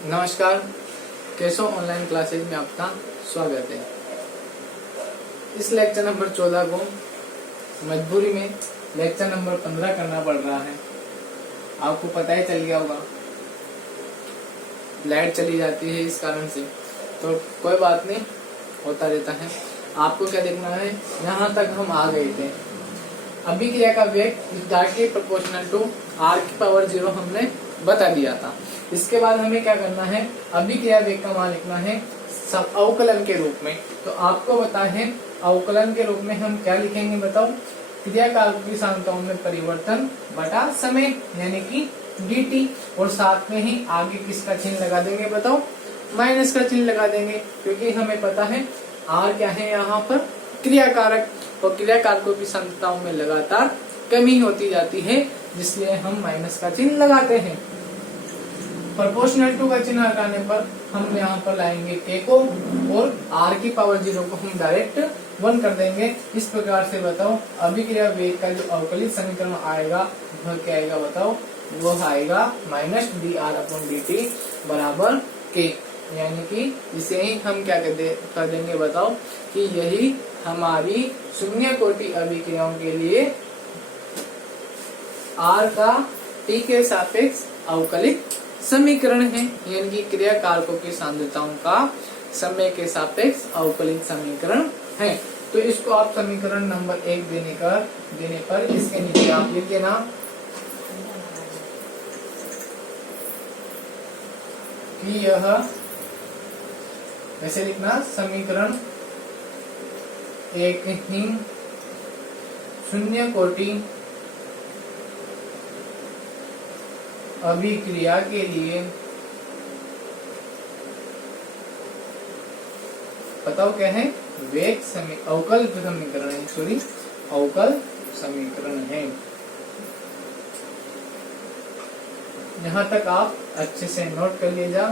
नमस्कार, Keshav online classes में आपका स्वागत है। इस लेक्चर नंबर 14 को मजबूरी में लेक्चर नंबर 15 करना पड़ रहा है। आपको पता ही चल गया होगा, लाइट चली जाती है इस कारण से, तो कोई बात नहीं, होता रहता है। आपको क्या देखना है, यहाँ तक हम आ गए थे। अभिक्रिया का वेग is directly proportional to r की पावर 0 हमने बता दिया था। इसके बाद हमें क्या करना है, अभिक्रिया वेग का मान लिखना है अवकलन के रूप में। तो आपको पता है अवकलन के रूप में हम क्या लिखेंगे, बताओ। क्रियाकाल की सांख्यताओं में परिवर्तन बटा समय यानी कि dt, और साथ में ही आगे किसका चिन्ह लगा देंगे, बताओ, माइनस का चिन्ह लगा देंगे, क्योंकि हमें पता है r क्या है यहाँ पर, क्रियाकारक, और क्रियाकारकों की सांख्यताओं में लगातार कमी होती जाती है, जिसलिए हम माइनस का चिन्ह लगाते हैं। प्रोपोर्शनल टू का चिन्ह हटाने पर हम यहाँ पर लाएंगे k को, और r की पावर 0 को हम डायरेक्ट 1 कर देंगे। इस प्रकार से बताओ अभिक्रिया वेग का जो अवकलित समीकरण आएगा वह क्या आएगा, बताओ, वो आएगा माइनस dr/dt बराबर k, यानी कि इसे ही हम क्या कर देंगे, बताओ, कि यही हमारी शून्य कोटि अभिक्रियाओं के लिए r का t के सापेक्ष अवकलित समीकरण है, यानी कि क्रियाकारकों की सांद्रताओं का समय के सापेक्ष अवकलित समीकरण है। तो इसको आप समीकरण नंबर 1 देने पर इसके नीचे आप लिख देना कि यह, वैसे लिखना, समीकरण एक ही शून्य कोटि अभिक्रिया के लिए, बताओ क्या है, वेग अवकल समीकरण है, सॉरी, अवकल समीकरण है। यहाँ तक आप अच्छे से नोट कर लीजिए।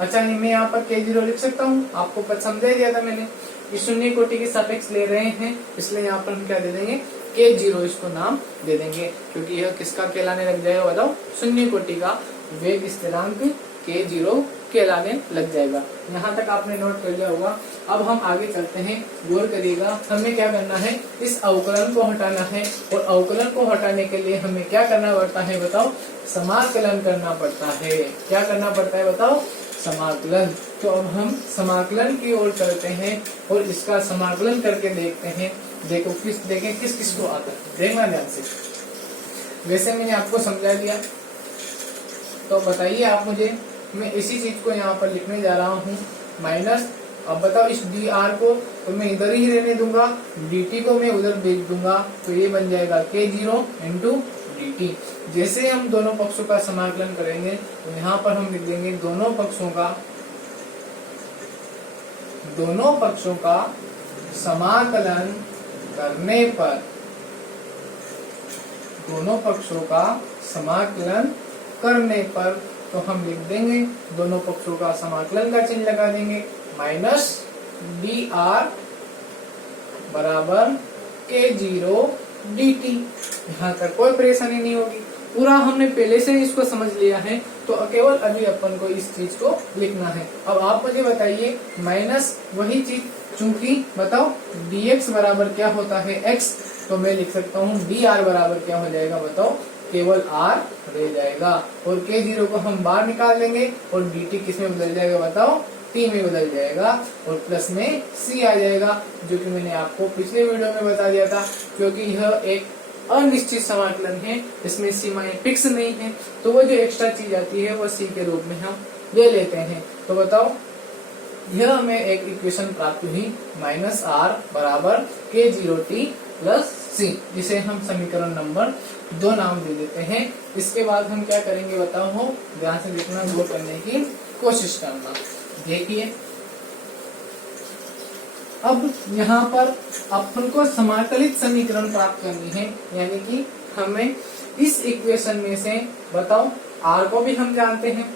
अच्छा, मैं यहाँ पर k0 लिख सकता हूँ, आपको समझा दिया था मैंने। इस शून्य कोटि के सापेक्ष ले रहे हैं, इसलिए यहाँ पर हम क्या दे देंगे, k0 इसको नाम दे देंगे, क्योंकि यह किसका कहलाने लग जाएगा, बताओ, शून्य कोटि का वेग स्थिरांक k0 कहलाने लग जाएगा। यहाँ तक आपने नोट कर लिया होगा। अब हम आगे चलते हैं, गौर करिएगा। हमें क्या करना है, इस अवकलन को हटाना है, और अवकलन को हटाने के लिए हमें क्या करना पड़ता है, बताओ, समाकलन करना पड़ता है। क्या करना पड़ता है, बताओ, समाकलन। तो अब हम समाकलन की ओर चलते हैं और इसका समाकलन करके देखते हैं। देखें किस किस को आता है, देखना ध्यान से। वैसे मैंने आपको समझा दिया, तो बताइए आप मुझे। मैं इसी चीज को यहाँ पर लिखने जा रहा हूँ, माइनस। अब बताओ, इस dr को तो मैं इधर ही रहने दूंगा, dt को मैं उधर भेज दूंगा, तो ये बन जाएगा k0 इंटू dt। जैसे हम दोनों पक्षों का समाकलन करेंगे तो यहाँ पर हम लिख देंगे दोनों पक्षों का समाकलन करने पर, दोनों पक्षों का समाकलन करने पर, तो हम लिख देंगे दोनों पक्षों का समाकलन का चिन्ह लगा देंगे, माइनस dr बराबर k0 dt। यहाँ तक कोई परेशानी नहीं होगी, पूरा हमने पहले से इसको समझ लिया है, तो केवल अभी अपन को इस चीज को लिखना है। अब आप मुझे बताइए, माइनस वही चीज, चूंकि बताओ dx बराबर क्या होता है, x, तो मैं लिख सकता हूँ dr बराबर क्या हो जाएगा, बताओ, केवल r रह जाएगा, और k0 को हम बाहर निकाल देंगे, और dt किस में बदल जाएगा, बताओ, t में बदल जाएगा, और प्लस में c आ जाएगा, जो कि मैंने आपको पिछले वीडियो में बता दिया था। क्योंकि यह एक अनिश्चित समाकलन है, इसमें सीमाएं फिक्स नहीं है, तो वो जो एक्स्ट्रा चीज आती है वो c के रूप में हम ले लेते हैं। तो बताओ, यह हमें एक इक्वेशन प्राप्त हुई, माइनस r बराबर k0t प्लस c, जिसे हम समीकरण नंबर 2 नाम दे देते हैं। इसके बाद हम क्या करेंगे, बताओ, हो ध्यान से देखना, गौर करने की कोशिश करना। देखिए, अब यहाँ पर अपन को समाकलित समीकरण प्राप्त करनी है, यानी कि हमें इस इक्वेशन में से, बताओ, r को भी हम जानते हैं,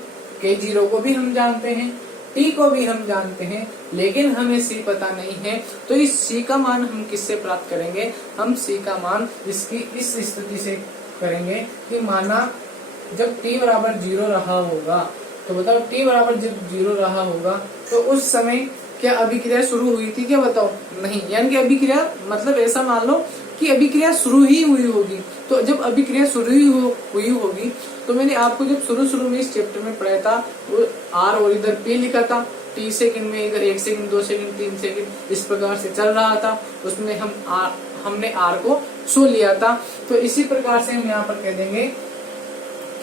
k0 को भी हम जानते हैं, t को भी हम जानते हैं, लेकिन हमें c पता नहीं है। तो इस c का मान हम किससे प्राप्त करेंगे, हम c का मान इसकी इस स्थिति से करेंगे कि माना जब t बराबर 0 रहा होगा तो बताओ t बराबर जब 0 रहा होगा तो उस समय क्या अभिक्रिया शुरू हुई थी क्या, बताओ? नहीं, यानी कि अभिक्रिया मतलब ऐसा मान लो कि अभिक्रिया शुरू ही हुई होगी। तो जब अभिक्रिया शुरू ही हुई होगी तो मैंने आपको जब शुरू में इस चैप्टर में पढ़ाया था वो r और इधर p लिखा था, t सेकंड में इधर 1 सेकंड 2 सेकंड 3 सेकंड इस प्रकार से चल रहा था, उसमें हमने r को 100 लिया था। तो इसी प्रकार से हम यहाँ पर कह देंगे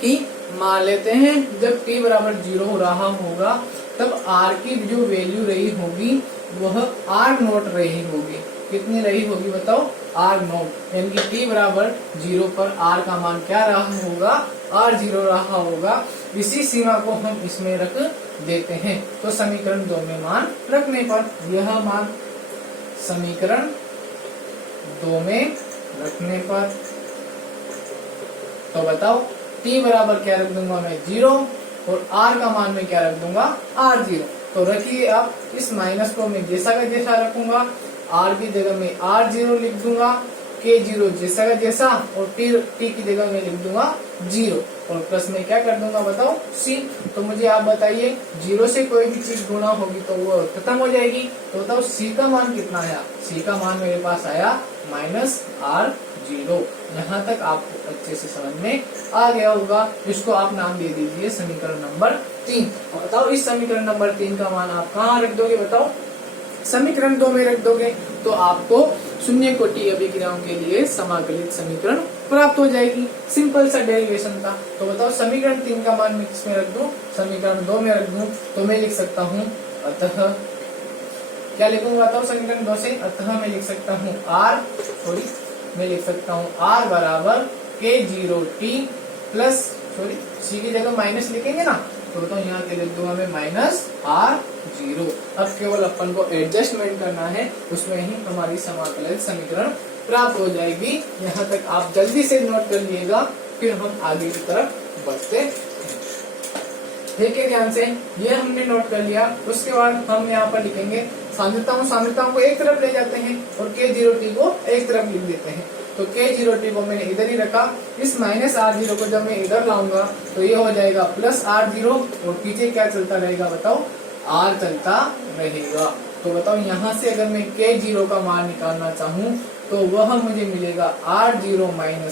कि मान लेते हैं जब t बराबर 0 हो रहा होगा तब r की जो वैल्यू रही होगी वह r0 रही होगी। कितनी रही होगी बताओ? r0, यानी कि t बराबर 0 पर r का मान क्या रहा होगा? r0 रहा होगा। इसी सीमा को हम इसमें रख देते हैं। तो समीकरण 2 में मान रखने पर यह मान समीकरण 2 में रखने पर तो बताओ t बराबर क्या रख दूंगा मैं? 0 और r का मान में क्या रख दूंगा? r0। तो रखिए आप इस माइनस को मैं जैसा का जैसा रखूंगा, r की जगह में r0 लिख दूंगा, k0 जैसा का जैसा और t की जगह में लिख दूंगा 0 और प्लस में क्या कर दूंगा बताओ? c। तो मुझे आप बताइए 0 से कोई भी चीज गुणा होगी तो वो खत्म हो जाएगी। तो बताओ c का मान कितना आया? c का मान मेरे पास आया -r0। यहाँ तक आपको अच्छे से समझ में आ गया होगा। इसको आप नाम दे दीजिए समीकरण नंबर 3। बताओ इस समीकरण नंबर 3 का मान आप कहाँ रख दोगे बताओ? समीकरण 2 में रख दोगे तो आपको शून्य कोटि अभिक्रियाओं के लिए समाकलित समीकरण प्राप्त हो जाएगी। सिंपल सा डेरिवेशन था। तो बताओ समीकरण 3 का मान मैं किसमें रख दूं? समीकरण 2 में रख दूं तो मैं लिख सकता हूँ अतः क्या लिखूंगा बताओ? समीकरण 2 से अतः मैं लिख सकता हूँ r बराबर k0t प्लस c की जगह माइनस लिखेंगे ना, तो बताओ यहाँ के लिख दूंगा मैं -r0। अब केवल अपन को एडजस्टमेंट करना है, उसमें ही हमारी समाकलित समीकरण प्राप्त हो जाएगी। यहाँ तक आप जल्दी से नोट कर लिएगा, फिर हम आगे की तरफ बढ़ते हैं। देखिए ध्यान से, ये हमने नोट कर लिया। उसके बाद हम यहाँ पर लिखेंगे सांद्रताओं को एक तरफ ले जाते हैं और k0t को एक तरफ लिख देते हैं। तो k0t को मैंने इधर ही रखा। इस -r0 को जब मैं इधर लाऊंगा तो ये हो जाएगा +r0 और पीछे क्या चलता रहेगा बताओ? r चलता रहेगा। तो बताओ यहाँ से अगर मैं k0 का मान निकालना चाहूँ तो वह मुझे मिलेगा r0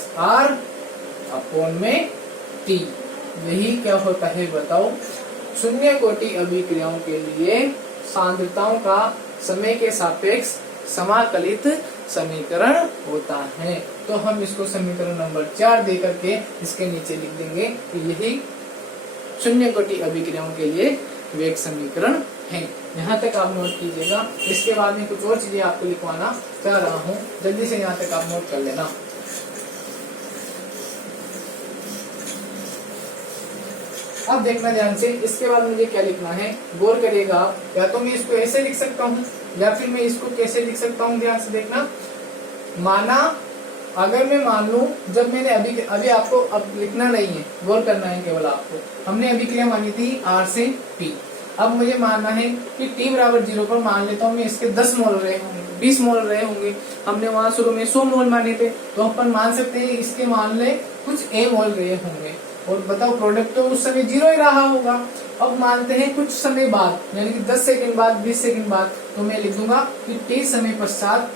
- r अपॉन में t। यही क्या होता है बताओ? शून्य कोटि अभिक्रियाओं के लिए सांद्रताओं का समय के सापेक्ष समाकलित समीकरण होता है। तो हम इसको समीकरण नंबर 4 दे करके इसके नीचे लिख देंगे कि यही शून्य कोटि अभिक्रियाओं के लिए वेग समीकरण है। यहाँ तक आप नोट कीजिएगा। इसके बाद में कुछ और चीजें आपको लिखवाना चाह रहा हूँ, जल्दी से यहाँ तक आप नोट कर लेना। अब देखना ध्यान से, इसके बाद मुझे क्या लिखना है गौर करिएगा आप। या तो मैं इसको ऐसे लिख सकता हूँ या फिर मैं इसको कैसे लिख सकता हूँ, ध्यान से देखना। माना अगर मैं मान लूं, जब मैंने अभी आपको अब लिखना नहीं है, गौर करना है केवल आपको। हमने अभिक्रिया मानी थी R से P। अब मुझे मानना है कि t बराबर 0 पर मान लेता हूँ मैं इसके 10 मोल रहे होंगे, 20 मोल रहे होंगे। हमने वहां शुरू में 100 मोल माने थे, तो अपन मान सकते हैं इसके मान ले कुछ a मोल रहे होंगे। और बताओ प्रोडक्ट तो उस समय 0 ही रहा होगा। अब मानते हैं कुछ समय बाद, यानी कि 10 सेकंड बाद, 20 सेकंड बाद, तो मैं लिख दूंगा कि t समय पश्चात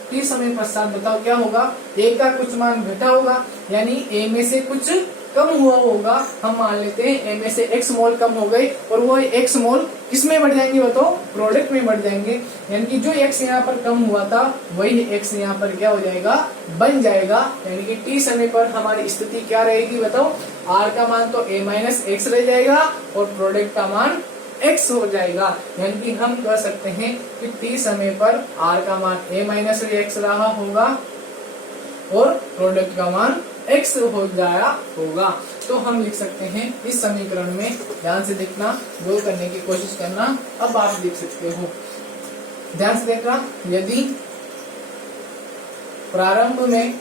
बताओ क्या होगा? a का कुछ मान घटा होगा, यानी a में से कुछ कम हुआ होगा। हम मान लेते हैं a में से x मोल कम हो गए और वो x मोल किसमें बढ़ जाएंगे बताओ? प्रोडक्ट में बढ़ जाएंगे। यानी कि जो x यहाँ पर कम हुआ था वही x यहाँ पर क्या हो जाएगा? बन जाएगा। यानी कि t समय पर हमारी स्थिति क्या रहेगी बताओ? r का मान तो a माइनस x रह जाएगा और प्रोडक्ट का मान x हो जाएगा। यानी कि हम कह सकते हैं कि t समय पर r का मान a माइनस x रहा होगा और प्रोडक्ट का मान x हो जाया होगा। तो हम लिख सकते हैं इस समीकरण में, ध्यान से देखना, गौर करने की कोशिश करना। अब आप लिख सकते हो, ध्यान से देखना, यदि प्रारंभ में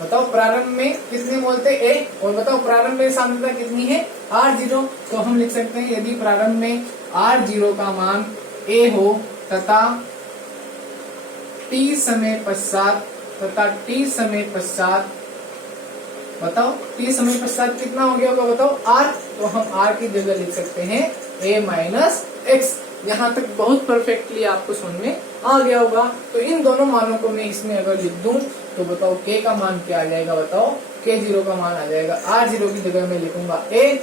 बताओ प्रारंभ में कितने मोल थे? a। और बताओ प्रारंभ में सांद्रता कितनी है? r0। तो हम लिख सकते हैं यदि प्रारंभ में r0 का मान a हो तथा t समय पश्चात बताओ t समय पश्चात कितना हो गया होगा बताओ? r। तो हम r की जगह लिख सकते हैं a माइनस एक्स। यहाँ तक बहुत परफेक्टली आपको समझ में आ गया होगा। तो इन दोनों मानों को मैं इसमें अगर लिख दूं तो बताओ k का मान क्या आ जाएगा, बताओ k0 का मान आ जाएगा r0 की जगह में लिखूंगा a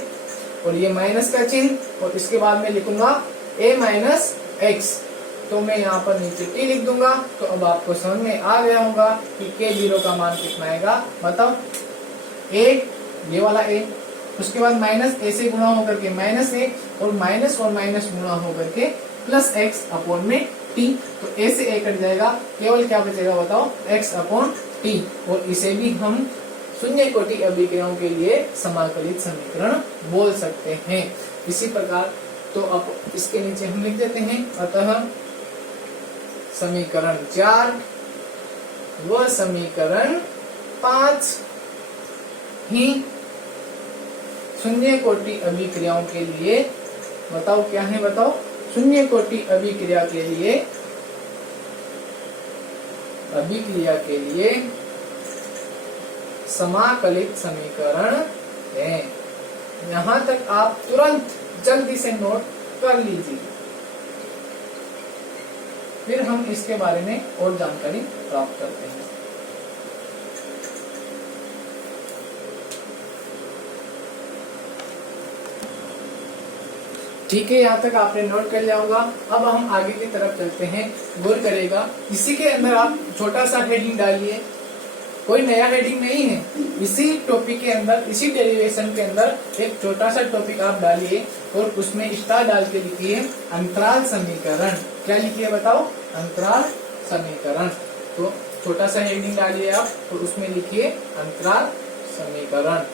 और ये माइनस का चिन्ह और इसके बाद में लिखूंगा a माइनस एक्स। तो मैं यहाँ पर नीचे t लिख दूंगा। तो अब आपको समझ में आ गया होगा कि k0 का मान कितना आएगा, बताओ a, ये वाला a, उसके बाद माइनस a से गुणा होकर के माइनस a और माइनस गुणा होकर के प्लस x अपॉन में t। तो a से a कट जाएगा, केवल क्या बचेगा बताओ x अपॉन t। और इसे भी हम शून्य कोटि अभिक्रियाओं के लिए समाकलित समीकरण बोल सकते हैं। इसी प्रकार तो अब इसके नीचे हम लिख देते हैं, अतः समीकरण 4 व समीकरण 5 ही शून्य कोटि अभिक्रियाओं के लिए, बताओ क्या है, बताओ शून्य कोटि अभिक्रिया के लिए समाकलित समीकरण है। यहाँ तक आप तुरंत जल्दी से नोट कर लीजिए, फिर हम इसके बारे में और जानकारी प्राप्त करते हैं। ठीक है, यहाँ तक आपने नोट कर लिया होगा। अब हम आगे की तरफ चलते हैं, गौर करेगा। इसी के अंदर आप छोटा सा हेडिंग डालिए, कोई नया हेडिंग नहीं है। इसी टॉपिक के अंदर, इसी डेरिवेशन के अंदर एक छोटा सा टॉपिक आप डालिए और उसमें स्टार डाल के लिखिए अंतराल समीकरण। क्या लिखिए बताओ, अंतराल समीकरण। तो छोटा सा हेडिंग डालिए आप और उसमें लिखिए अंतराल समीकरण।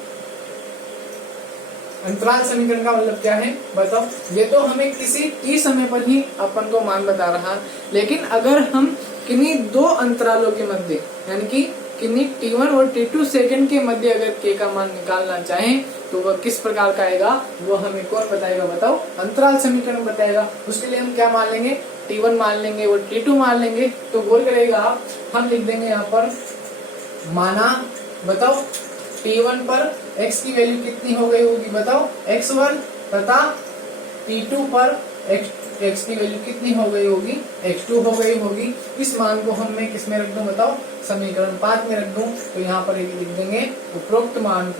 अंतराल समीकरण का मतलब क्या है बताओ। ये तो हमें किसी t समय पर ही अपन को मान बता रहा, लेकिन अगर हम किन्हीं दो अंतरालों के मध्य, यानी कि किन्हीं t1 और t2 सेकंड के मध्य अगर k का मान निकालना चाहें तो वह किस प्रकार का आएगा, वो हमें कौन बताएगा बताओ, अंतराल समीकरण बताएगा। उसके लिए हम क्या मान लेंगे, t1 मान लेंगे और t2 मान लेंगे। तो गौर करेगा आप, हम लिख देंगे यहाँ पर माना, बताओ t1 पर x की वैल्यू कितनी हो गई होगी बताओ, x1, तथा t2 पर x की वैल्यू कितनी हो गई होगी, x2 हो गई होगी। इस मान को हम मैं किस में रख दूं बताओ, समीकरण 5 में रख दूं। तो यहाँ पर एक लिख देंगे उपरोक्त मान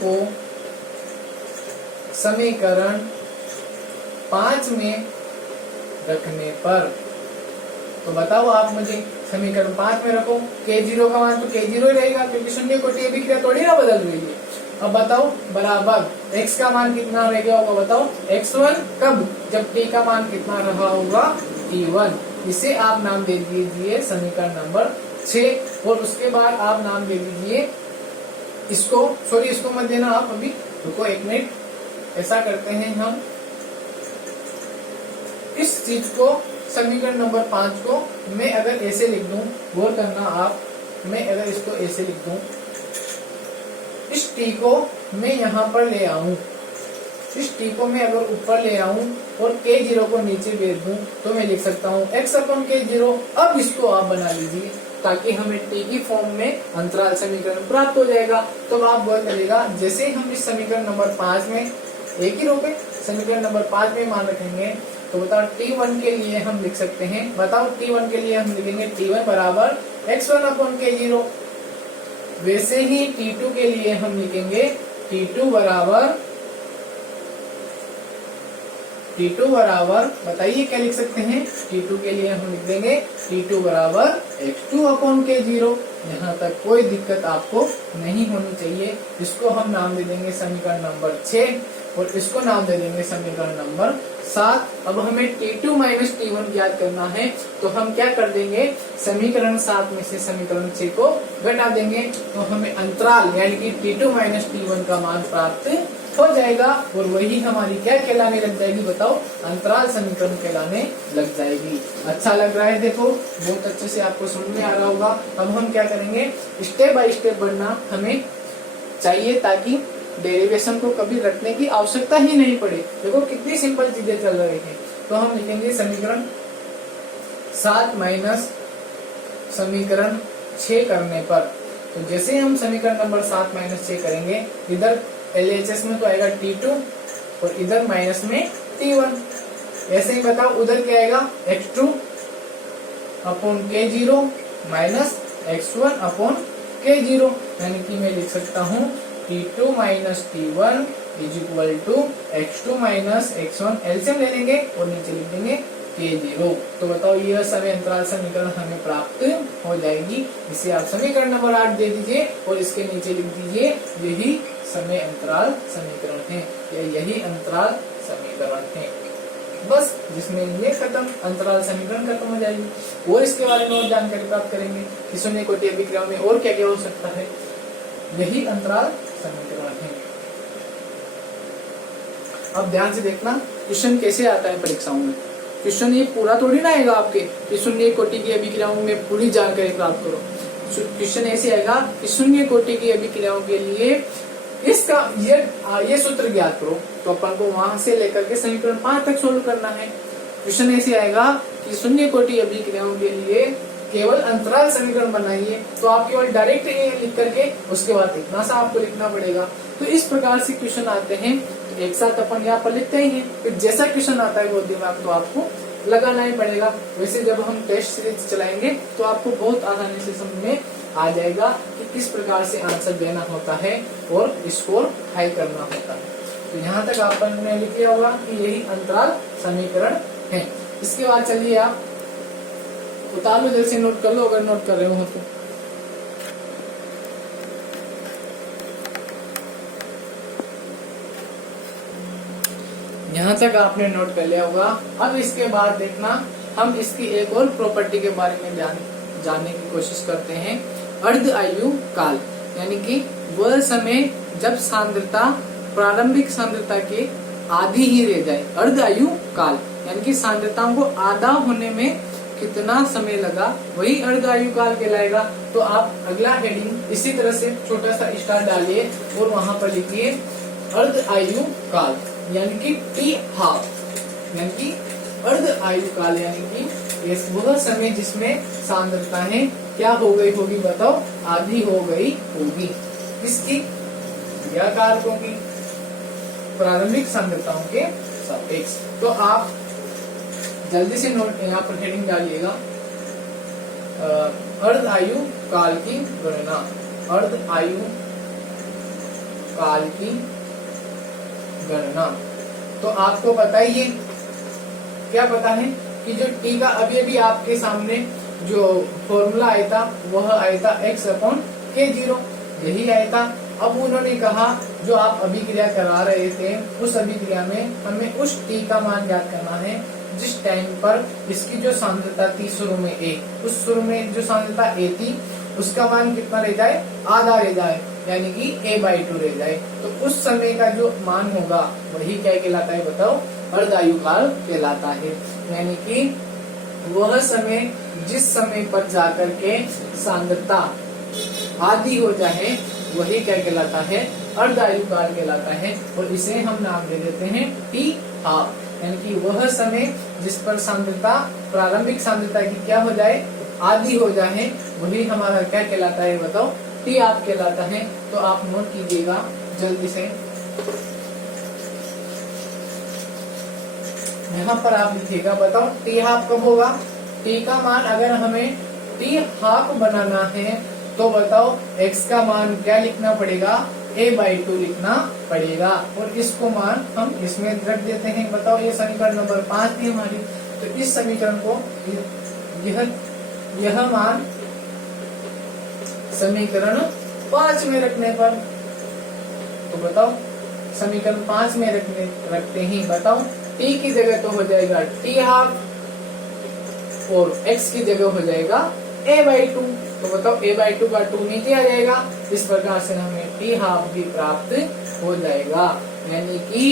को समीकरण 5 में रखने पर, तो बताओ आप मुझे समीकरण 5 में रखो। k0 का मान तो k0 ही रहेगा, क्योंकि शून्य कोटि अभिक्रिया थोड़ी ना बदल रही है। अब बताओ बराबर x का मान कितना रह गया होगा बताओ, x1 कब, जब t का मान कितना रहा होगा, t1। इसे आप नाम दे दीजिए समीकरण नंबर 6। और उसके बाद आप नाम दे दीजिए इसको, सॉरी इसको मत देना आप, अभी रुको एक मिनट। ऐसा करते हैं हम, इस चीज को समीकरण नंबर 5 को मैं अगर ऐसे लिख दूं, गौर करना आप, मैं अगर इसको ऐसे लिख दूं, इस t को मैं यहाँ पर ले आऊं, इस t को मैं अगर ऊपर ले आऊं और k0 को नीचे भेज दूं, तो मैं लिख सकता हूँ x अपॉन k0। अब इसको आप बना लीजिए ताकि हमें t की फॉर्म में अंतराल समीकरण प्राप्त हो जाएगा। तो आप गौर करिएगा, जैसे हम इस समीकरण नंबर 5 में एक ही रूप है, समीकरण नंबर 5 में मान रखेंगे, तो बताओ t1 के लिए हम लिख सकते हैं, बताओ t1 के लिए हम लिखेंगे t1 बराबर x1 अपॉन k0। वैसे ही t2 के लिए हम लिखेंगे t2 बराबर बताइए क्या लिख सकते हैं, t2 के लिए हम लिख देंगे t2 बराबर x2 अपॉन k0। यहाँ तक कोई दिक्कत आपको नहीं होनी चाहिए। इसको हम नाम दे देंगे समीकरण नंबर 6 और इसको नाम दे देंगे समीकरण नंबर 7। अब हमें t2 माइनस t1 याद करना है, तो हम क्या कर देंगे, समीकरण 7 में से समीकरण 6 को घटा देंगे, तो हमें अंतराल यानी कि t2 माइनस t1 का मान प्राप्त हो जाएगा। और वही हमारी क्या कहलाने लग जाएगी बताओ, अंतराल समीकरण कहलाने लग जाएगी। अच्छा लग रहा है, देखो बहुत अच्छे से आपको समझ में आ रहा होगा। अब हम क्या करेंगे, स्टेप बाय स्टेप बढ़ना हमें चाहिए ताकि डेरिवेशन को कभी रखने की आवश्यकता ही नहीं पड़े। देखो कितनी सिंपल चीजें चल रही हैं। तो हम लिखेंगे समीकरण 7 माइनस समीकरण 6 करने पर, तो जैसे हम समीकरण नंबर 7 माइनस 6 करेंगे, इधर LHS में तो आएगा T2 और इधर माइनस में T1। ऐसे ही बताओ उधर क्या आएगा, x2 upon K0 minus x1 upon K0, यानी कि मैं लिख सकता हूँ T2 minus T1 is equal to x2 minus x1, LCM ले लेंगे और नीचे लिख देंगे K0। तो बताओ यह समय अंतराल समीकरण हमें प्राप्त हो जाएगी। इसे आप समीकरण नंबर 8 दे दीजिए और इसके नीचे लिख दीजिए यही समय अंतराल समीकरण है या यही अंतराल समीकरण है। बस जिसमें ये खत्म, अंतराल समीकरण खत्म हो जाएगी। और इसके बारे में और जानकारी प्राप्त करेंगे कि शून्य कोटि अभिक्रियाओं में और क्या क्या हो सकता है, यही अंतराल समीकरण है। अब ध्यान से देखना क्वेश्चन कैसे आता है परीक्षाओं में। क्वेश्चन ये पूरा थोड़ी ना आएगा आपके कि शून्य कोटि की अभिक्रियाओं में पूरी जानकारी प्राप्त करो। क्वेश्चन ऐसे आएगा कि शून्य कोटि की अभिक्रियाओं के लिए इसका ये सूत्र ज्ञात करो। तो अपन को वहां से लेकर के समीकरण 5 तक सोल्व करना है। क्वेश्चन ऐसे आएगा कि शून्य कोटि अभिक्रियाओं के लिए केवल अंतराल समीकरण बनाइए। तो आप केवल डायरेक्ट ये लिख करके उसके बाद इतना सा आपको लिखना पड़ेगा। तो इस प्रकार से क्वेश्चन आते हैं, तो एक साथ अपन यहाँ पर लिखते ही हैं। फिर जैसा क्वेश्चन आता है वो दिमाग तो आपको लगाना ही पड़ेगा। वैसे जब हम टेस्ट सीरीज चलाएंगे तो आपको बहुत आसानी से समझ में आ जाएगा कि किस प्रकार से आंसर देना होता है और स्कोर हाई करना होता है। तो यहाँ तक आपने लिख लिया होगा कि यही अंतराल समीकरण है। इसके बाद चलिए आप उतार लो, जैसे नोट कर लो अगर नोट कर रहे हो तो। यहाँ तक आपने नोट कर लिया होगा। अब इसके बाद देखना हम इसकी एक और प्रॉपर्टी के बारे में जानने की कोशिश करते हैं। अर्ध आयु काल, यानी कि वह समय जब सांद्रता प्रारंभिक सांद्रता के आधी ही रह जाए। अर्ध आयु काल यानी कि सांद्रताओं को आधा होने में कितना समय लगा, वही अर्ध आयु काल कहलाएगा। तो आप अगला हेडिंग इसी तरह से छोटा सा स्टार डालिए और वहां पर लिखिए अर्ध आयु काल यानी कि टी हाफ, यानी कि अर्ध आयु काल यानी कि वह समय जिसमें सांद्रताएं क्या हो गई होगी, बताओ आधी हो गई होगी। किसकी, या कारकों की, प्रारंभिक सांद्रताओं के सापेक्ष। तो आप जल्दी से नोट यहाँ पर हेडिंग डालिएगा अर्ध आयु काल की गणना। अर्ध आयु काल की गणना। तो आपको पता ही है, क्या पता है कि जो टी का अभी आपके सामने जो फॉर्मूला आया था वह आया था x अपॉन K0, यही आया था। अब उन्होंने कहा जो आप अभिक्रिया करा रहे थे उस अभिक्रिया में हमें उस टी का मान ज्ञात करना है जिस टाइम पर इसकी जो सांद्रता थी शुरू में A, उस शुरू में जो सांद्रता A थी उसका मान कितना रह जाए, आधा रह जाए, यानी कि A/2 रह जाए। तो उस समय का जो मान होगा वही क्या कहलाता है, बताओ अर्ध आयु काल कहलाता है। यानी कि वह समय जिस समय पर जाकर के सांद्रता आधी हो जाए वही क्या कहलाता है, अर्ध आयु काल कहलाता है। और इसे हम नाम दे देते हैं टी हाफ, यानी कि वह समय जिस पर सांद्रता प्रारंभिक सांद्रता की क्या हो जाए, आधी हो जाए, वही हमारा क्या कहलाता है, बताओ टी हाफ कहलाता है। तो आप नोट कीजिएगा जल्दी से, यहाँ पर आप लिखिएगा, बताओ टी हाफ कब होगा। टी का मान अगर हमें टी हाफ बनाना है तो बताओ x का मान क्या लिखना पड़ेगा, A/2 लिखना पड़ेगा। और इसको मान हम इसमें रख देते हैं। बताओ ये समीकरण नंबर 5 थी हमारी, तो इस समीकरण को यह मान समीकरण 5 में रखने पर, तो बताओ समीकरण 5 में रखते ही बताओ t की जगह तो हो जाएगा टी हाफ और x की जगह हो जाएगा A/2। तो बताओ A/2 का 2 नीचे आ जाएगा। इस प्रकार से हमें टी हाफ भी प्राप्त हो जाएगा। यानी कि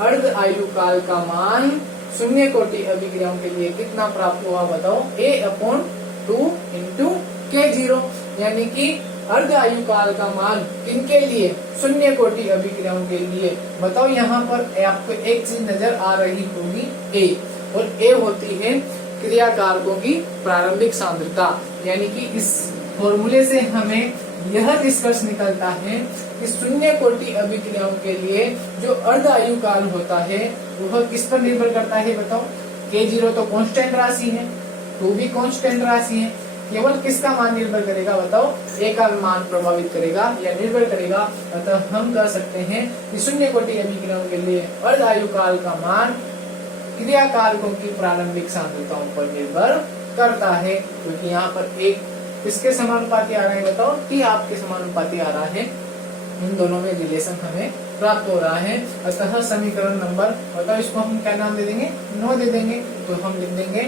अर्ध आयु काल का मान शून्य कोटि अभिक्रियाओं के लिए कितना प्राप्त हुआ, बताओ A/2 इंटू K0। यानी कि अर्ध आयु काल का मान किनके लिए, शून्य कोटि अभिक्रियाओं के लिए। बताओ यहाँ पर आपको एक चीज नजर आ रही होगी A, और A होती है क्रिया कारकों की प्रारंभिक सांद्रता। यानी कि इस फॉर्मूले से हमें यह निष्कर्ष निकलता है कि शून्य कोटि अभिक्रियाओं के लिए जो अर्ध आयु काल होता है वह किस पर निर्भर करता है बताओ। K0 तो कांस्टेंट राशि है, 2 भी कांस्टेंट राशि है, केवल किसका मान निर्भर करेगा बताओ, A का मान प्रभावित करेगा या निर्भर करेगा। अतः हम कह सकते हैं कि शून्य कोटि अभिक्रियाओं के लिए अर्ध आयु काल का मान क्रिया कारकों की प्रारंभिक सांद्रताओं पर निर्भर करता है, क्योंकि यहाँ पर एक किसके समानुपाती आ रहा है बताओ, T आपके समानुपाती आ रहा है। इन दोनों में रिलेशन हमें प्राप्त हो रहा है। अतः समीकरण नंबर बताओ, इसको हम क्या नाम दे देंगे, 9 दे देंगे। तो हम लिख देंगे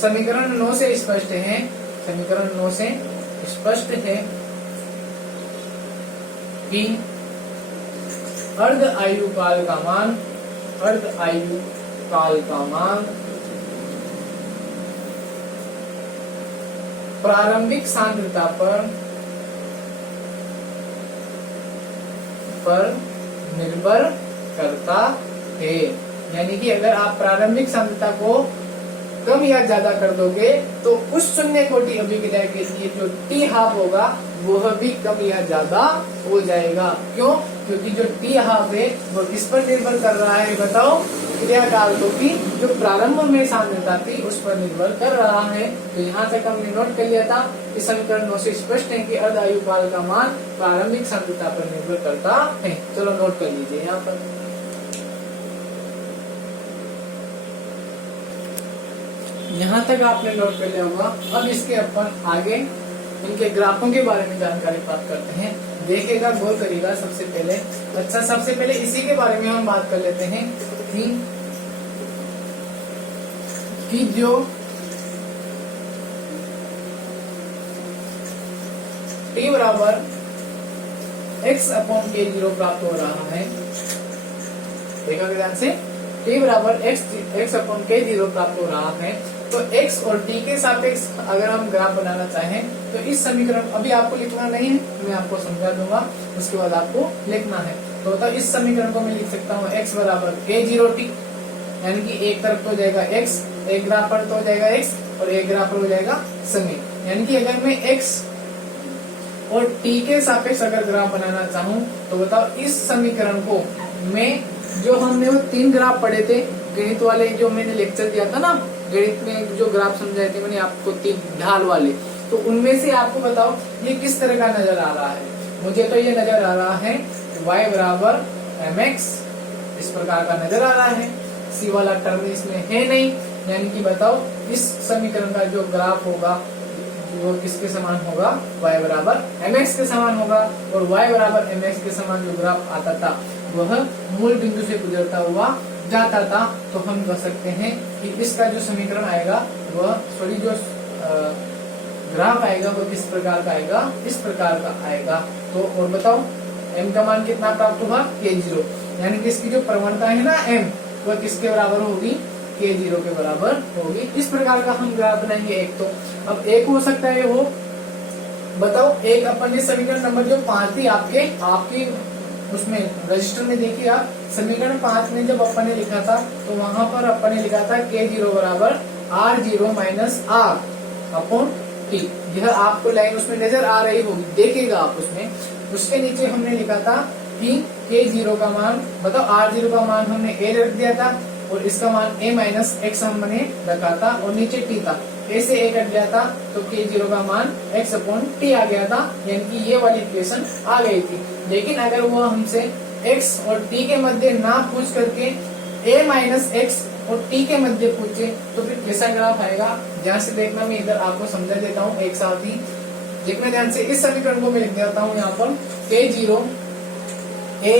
समीकरण 9 से स्पष्ट है, समीकरण 9 से स्पष्ट है कि अर्ध आयु काल का मान, अर्ध आयु काल का मान प्रारंभिक सांद्रता पर निर्भर करता है। यानी कि अगर आप प्रारंभिक सांद्रता को कम या ज्यादा कर दोगे तो उस शून्य कोटि अभिक्रिया के लिए जो टी हाफ होगा वह भी कम या ज्यादा हो जाएगा। क्यों? क्योंकि जो टी हाफ है वो किस पर निर्भर कर रहा है बताओ, क्रिया कारकों की जो प्रारंभ में सांद्रता थी उस पर निर्भर कर रहा है। तो यहाँ तक हमने नोट कर लिया था। इस समीकरण 9 से स्पष्ट है कि अर्ध आयु काल का मान प्रारंभिक सांद्रता पर निर्भर करता है। चलो नोट कर लीजिए यहाँ पर। यहाँ तक आपने नोट कर लिया होगा। अब इसके अपन आगे इनके ग्राफों के बारे में जानकारी प्राप्त करते हैं। देखेगा, गौर करिएगा। सबसे पहले इसी के बारे में हम बात कर लेते हैं कि जो t बराबर x/K0 प्राप्त हो रहा है। देखा ध्यान से, t बराबर x/K0 प्राप्त हो रहा है। तो x और t के सापेक्ष अगर हम ग्राफ बनाना चाहें तो इस समीकरण, अभी आपको लिखना नहीं है, मैं आपको समझा दूंगा, उसके बाद आपको लिखना है। तो इस समीकरण को मैं लिख सकता हूँ x बराबर K0t, यानी कि एक तरफ तो हो जाएगा x, एक ग्राफ पर तो हो जाएगा x और एक ग्राफ पर हो जाएगा समय। यानी कि अगर मैं x और t के सापेक्ष अगर ग्राफ बनाना चाहूँ तो बताओ इस समीकरण को मैं, जो हमने वो 3 ग्राफ पढ़े थे गणित वाले, जो मैंने लेक्चर दिया था ना, गणित में जो ग्राफ समझाए थे मैंने आपको 3 ढाल वाले, तो उनमें से आपको बताओ ये किस तरह का नजर आ रहा है। मुझे तो ये नजर आ रहा है y बराबर mx, इस प्रकार का नजर आ रहा है। c वाला टर्म इसमें है नहीं, यानी कि बताओ इस समीकरण का जो ग्राफ होगा वो किसके समान होगा, y बराबर mx के समान होगा। और y बराबर mx के समान जो ग्राफ आता था वह मूल बिंदु से गुजरता हुआ जाता था। तो हम कह सकते हैं कि इसका जो समीकरण आएगा वह, जो ग्राफ आएगा वो किस प्रकार का आएगा, इस प्रकार का आएगा। तो और बताओ m का मान कितना प्राप्त हुआ, K0, यानी कि इसकी जो प्रवणता है ना m, वह किसके बराबर होगी, K0 के बराबर होगी। इस प्रकार का हम ग्राफ बनाएंगे। एक तो अब एक हो सकता है वो, बताओ एक अपन ने समीकरण नंबर जो 5 थी आपकी उसमें रजिस्टर में देखिए आप, समीकरण 5 में जब अपन ने लिखा था तो वहां पर अपन ने लिखा था K0 बराबर R0 minus R upon T। यह आपको लाइन उसमें नजर आ रही होगी, देखिएगा आप उसमें। उसके नीचे हमने लिखा था कि K0 का मान, बताओ R0 का मान हमने A रख दिया था और इसका मान A माइनस x हमने रखा था और नीचे T था। A से A कट गया था तो K0 का मान x अपॉन T आ गया था, यानी कि ये वाली इक्वेशन आ गई थी। लेकिन अगर वो हमसे x और t के मध्य ना पूछ करके a माइनस x और t के मध्य पूछे तो फिर कैसा ग्राफ आएगा, ध्यान से देखना। मैं इधर आपको समझा देता हूँ एक साथ ही, देखना ध्यान से। इस समीकरण को मैं लिख देता हूँ यहाँ पर K0 a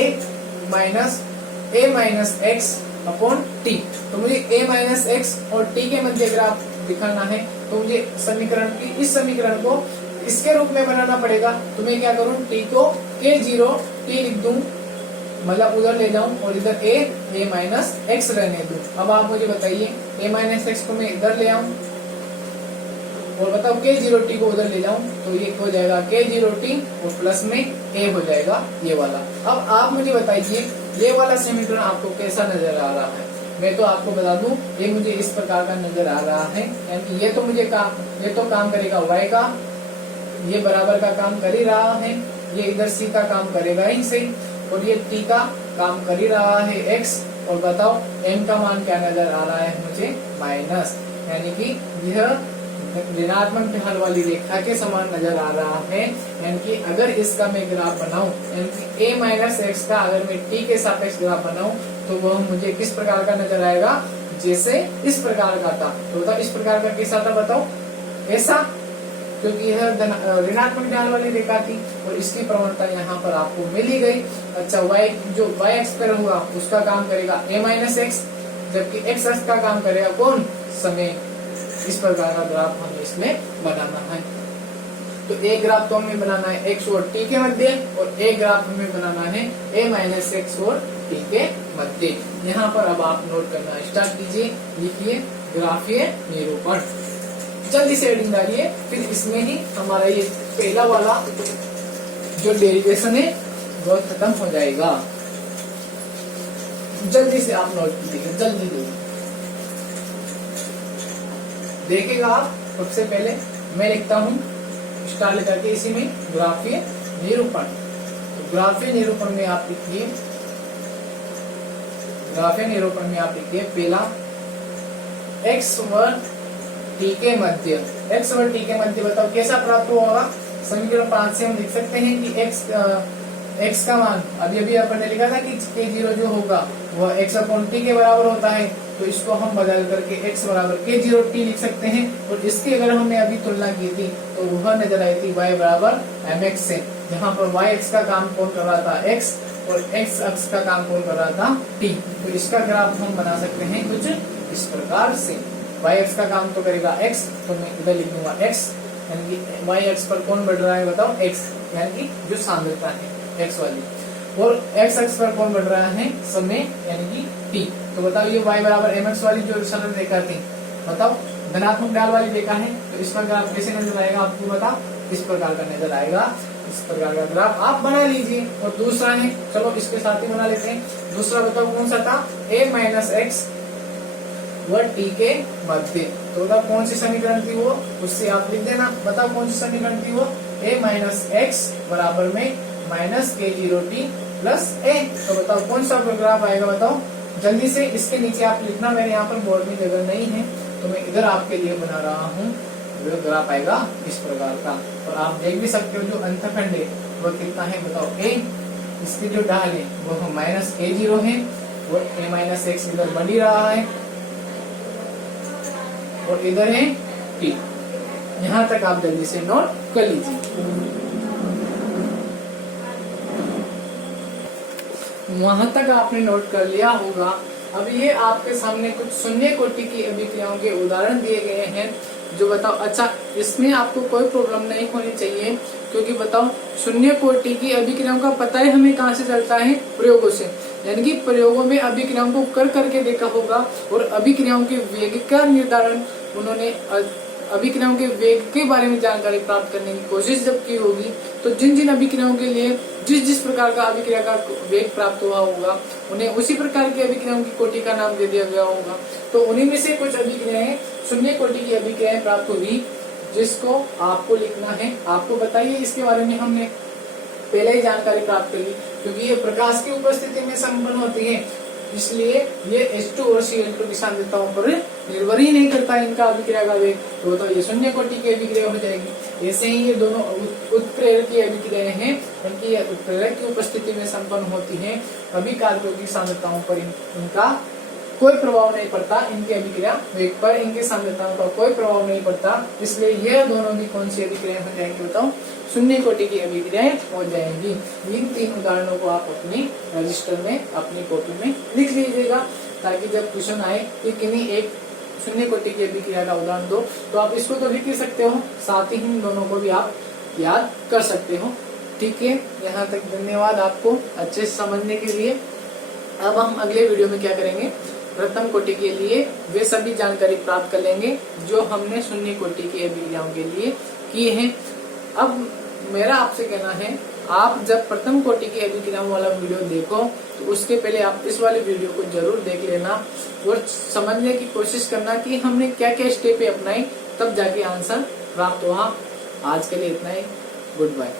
minus x upon t। तो मुझे a माइनस x और t के मध्य ग्राफ दिखाना है, तो मुझे इस समीकरण को इसके रूप में बनाना पड़ेगा। तो मैं क्या करूं, t को K0 t लिख दूं, मतलब उधर ले जाऊं और इधर a माइनस x रहने दूं। अब आप मुझे बताइए a माइनस x को मैं इधर ले आऊं और बताओ K0 t को उधर ले जाऊं तो ये हो जाएगा K0 t और प्लस में a हो जाएगा ये वाला। अब आप मुझे बताइए ये वाला समीकरण आपको कैसा नजर आ रहा है। मैं तो आपको बता दूं ये मुझे इस प्रकार का नजर आ रहा है, यानी ये तो मुझे काम करेगा y का, ये बराबर का काम कर ही रहा है, ये इधर c का काम करेगा ही सही, और ये t का काम कर ही रहा है x। और बताओ m का मान क्या नजर आ रहा है मुझे, माइनस, यानी कि यह ऋणात्मक ढाल वाली रेखा के समान नजर आ रहा है। यानी कि अगर इसका मैं ग्राफ बनाऊं, यानी कि a माइनस एक्स का अगर मैं t के सापेक्ष ग्राफ बनाऊं तो वह मुझे किस प्रकार का नजर आएगा, जैसे इस प्रकार का था। तो बताओ इस प्रकार का कैसा था, बताओ ऐसा, क्योंकि यह ऋणात्मक ढाल वाली रेखा थी और इसकी प्रवणता यहाँ पर आपको मिल ही गई। अच्छा जो y एक्स पर होगा उसका काम करेगा a माइनस एक्स, जबकि x अक्ष का काम करेगा कौन, समय। इस प्रकार का ग्राफ हमें इसमें बनाना है। तो एक ग्राफ तो हमें बनाना है x और t के मध्य, और एक ग्राफ हमें बनाना है a माइनस एक्स और t के मध्य। यहाँ पर अब आप नोट करना स्टार्ट कीजिए, लिखिए ग्राफीय निरूपण, जल्दी से हेडिंग डालिए, फिर इसमें ही हमारा ये पहला वाला जो डेरिवेशन है वो खत्म हो जाएगा। जल्दी से आप नोट कीजिएगा, जल्दी देखिएगा आप। सबसे पहले मैं लिखता हूँ स्टार लेकर के इसी में ग्राफीय निरूपण। तो ग्राफीय निरूपण में आप लिखिए, ग्राफीय निरूपण में आप लिखिए पहला x व t के मध्य, x व t के मध्य बताओ कैसा प्राप्त होगा। समीकरण 5 से हम लिख सकते हैं कि x का मान अभी अपन ने लिखा था कि k0 जो होगा वह x अपॉन t के बराबर होता है, तो इसको हम बदल करके x बराबर k0 t लिख सकते हैं। और इसकी अगर हमने अभी तुलना की थी तो वह नजर आई थी y बराबर mx से, जहाँ पर y x का काम कौन कर रहा था, x, और x अक्ष का काम कौन कर रहा था, t। तो इसका ग्राफ हम बना सकते हैं कुछ इस प्रकार से। y x का काम तो करेगा x, तो मैं इधर लिख दूंगा x, यानी कि y x पर कौन बढ़ रहा है बताओ, x, यानी कि जो सांद्रता है x वाली, और x अक्ष पर कौन बढ़ रहा है, समय, यानी कि t। तो बताओ ये y बराबर mx वाली जो सरल रेखा थी, बताओ धनात्मक ढाल वाली रेखा है, तो इसका ग्राफ कैसे नजर आएगा आपको बताओ, इस प्रकार का नजर आएगा। इस प्रकार का ग्राफ आप बना लीजिए। और दूसरा है, चलो इसके साथ ही बना लेते हैं। दूसरा बताओ कौन सा था, a माइनस एक्स व t के मध्य। तो बताओ कौन सी समीकरण थी वो, उससे आप लिख देना। बताओ कौन सी समीकरण थी वो, a माइनस एक्स बराबर में minus k0 t plus a। तो बताओ कौन सा ग्राफ आएगा, बताओ जल्दी से। इसके नीचे आप लिखना, मेरे यहाँ पर बोर्ड में जगह नहीं है तो मैं इधर आपके लिए बना रहा हूँ। जो ग्राफ आएगा इस प्रकार का, और आप देख भी सकते हो जो अंतखंड है वह कितना है बताओ, a। इसकी जो ढाल है वो माइनस k0 है, और a माइनस एक्स इधर बढ़ ही रहा है, और इधर है t। यहाँ तक आप जल्दी से नोट कर लीजिए। वहां तक आपने नोट कर लिया होगा। अब ये आपके सामने कुछ शून्य कोटि की अभिक्रियाओं के उदाहरण दिए गए हैं, जो बताओ। अच्छा, इसमें आपको कोई प्रॉब्लम नहीं होनी चाहिए, क्योंकि बताओ शून्य कोटि की अभिक्रियाओं का पता ही हमें कहाँ से चलता है, प्रयोगों से। यानी कि प्रयोगों में अभिक्रियाओं को कर करके देखा होगा, और अभिक्रियाओं के वेग का निर्धारण उन्होंने अभिक्रियाओं के वेग के बारे में जानकारी प्राप्त करने की कोशिश जब की होगी, तो जिन जिन अभिक्रियाओं के लिए जिस जिस प्रकार का अभिक्रिया का वेग प्राप्त हुआ होगा, उन्हें उसी प्रकार की अभिक्रियाओं की कोटि का नाम दे दिया गया होगा। तो उन्हीं में से कुछ अभिक्रियाएं शून्य कोटि की अभिक्रियाएं प्राप्त हुई, जिसको आपको लिखना है। आपको बताइए, इसके बारे में हमने पहले ही जानकारी प्राप्त करी, क्योंकि ये प्रकाश की उपस्थिति में संपन्न होती है, इसलिए ये H2 और Cl2 की सांद्रताओं पर निर्भर ही नहीं करता इनका अभिक्रिया का वेग। तो ये शून्य कोटि की अभिक्रिया हो जाएगी। ऐसे ही ये दोनों उत्प्रेरक की अभिक्रियाएं हैं, इनकी उत्प्रेरक की उपस्थिति में संपन्न होती हैं। अभिकारकों की सांद्रताओं पर इनका कोई प्रभाव नहीं पड़ता, इनकी अभिक्रिया वेग पर इनकी सांद्रताओं का कोई प्रभाव नहीं पड़ता। इसलिए यह दोनों भी कौन सी अभिक्रियाएं हो जाएंगी बताओ, शून्य कोटि की अभिक्रियाएं हो जाएंगी। इन तीन उदाहरणों को आप अपनी रजिस्टर में, अपनी कॉपी में लिख लीजिएगा, ताकि जब क्वेश्चन आए कि किन्हीं एक शून्य कोटि की अभिक्रिया का उदाहरण दो, तो आप इसको तो लिख ही सकते हो, साथ ही इन दोनों को भी आप याद कर सकते हो। ठीक है, यहाँ तक धन्यवाद आपको अच्छे से समझने के लिए। अब हम अगले वीडियो में क्या करेंगे, प्रथम कोटि के लिए वे सभी जानकारी प्राप्त कर लेंगे जो हमने शून्य कोटि की अभिक्रियाओं के लिए किए हैं। अब मेरा आपसे कहना है आप जब प्रथम कोटि की अभिक्रियाओं वाला वीडियो देखो तो उसके पहले आप इस वाले वीडियो को जरूर देख लेना और समझने की कोशिश करना कि हमने क्या क्या स्टेप अपनाई, तब जाके आंसर प्राप्त हुआ। आज के लिए इतना ही। Good bye.